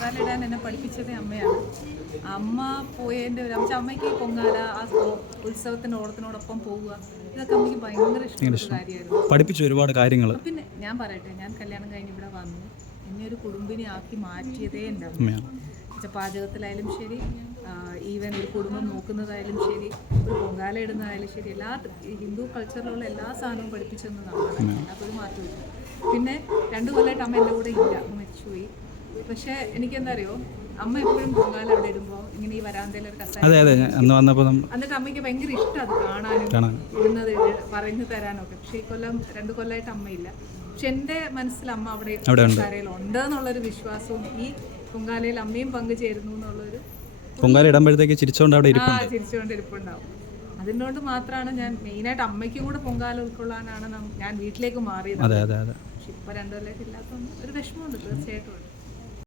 പൊങ്കാല ഇടാൻ എന്നെ പഠിപ്പിച്ചത് അമ്മയാണ്. അമ്മ പോയതിൻ്റെ ഒരു അമ്മയ്ക്ക് പൊങ്കാല ആ ഉത്സവത്തിൻ്റെ ഓണത്തിനോടൊപ്പം പോവുക ഇതൊക്കെ അമ്മയ്ക്ക് ഭയങ്കര ഇഷ്ടമുള്ള കാര്യമായിരുന്നു. പഠിപ്പിച്ചു ഒരുപാട് കാര്യങ്ങൾ. പിന്നെ ഞാൻ പറയട്ടെ, ഞാൻ കല്യാണം കഴിഞ്ഞ് ഇവിടെ വന്നു എന്നെ ഒരു കുടുംബിനെ ആക്കി മാറ്റിയതേ എൻ്റെ അമ്മയാണ്. പാചകത്തിലായാലും ശരി, ഈവൻ ഒരു കുടുംബം നോക്കുന്നതായാലും ശരി, ഒരു പൊങ്കാല ഇടുന്നതായാലും ശരി, എല്ലാ ഹിന്ദു കൾച്ചറിലുള്ള എല്ലാ സാധനവും പഠിപ്പിച്ചെന്ന് നമ്മളാണ്. അതൊരു മാറ്റമില്ല. പിന്നെ 2 കൊല്ലമായിട്ട് അമ്മ എൻ്റെ കൂടെ ഇല്ല, മരിച്ചുപോയി. പക്ഷേ എനിക്കെന്താ അറിയോ, അമ്മ എപ്പോഴും പൊങ്കാല അവിടെ ഇടുമ്പോൾ ഇങ്ങനെ ഈ വരാന്തയിൽ ഒരു കസേര എന്നിട്ട് അമ്മയ്ക്ക് ഭയങ്കര ഇഷ്ടം അത് കാണാനും ഇടുന്നത് പറഞ്ഞു തരാനൊക്കെ. പക്ഷേ ഈ കൊല്ലം 2 കൊല്ലമായിട്ട് അമ്മയില്ല. പക്ഷെ എൻ്റെ മനസ്സിൽ അമ്മ അവിടെ കസേരയിൽ ഉണ്ട് എന്നുള്ളൊരു വിശ്വാസവും ഈ പൊങ്കാലയിൽ അമ്മയും പങ്കുചേരുന്നു എന്നുള്ളൊരു പൊങ്കാല ഇടുമ്പോഴത്തേക്ക് ചിരിച്ചുകൊണ്ട് ഇരിപ്പുണ്ടാവും. അതിനോട് മാത്രമാണ് ഞാൻ മെയിനായിട്ട് അമ്മയ്ക്കും കൂടെ പൊങ്കാല ഉൾക്കൊള്ളാനാണ് ഞാൻ വീട്ടിലേക്ക് മാറിയത്. പക്ഷെ ഇപ്പോൾ 2 കൊല്ലമായിട്ട് ഇല്ലാത്തതുകൊണ്ട് ഒരു വിഷമമുണ്ട്, തീർച്ചയായിട്ടും ഉണ്ട്.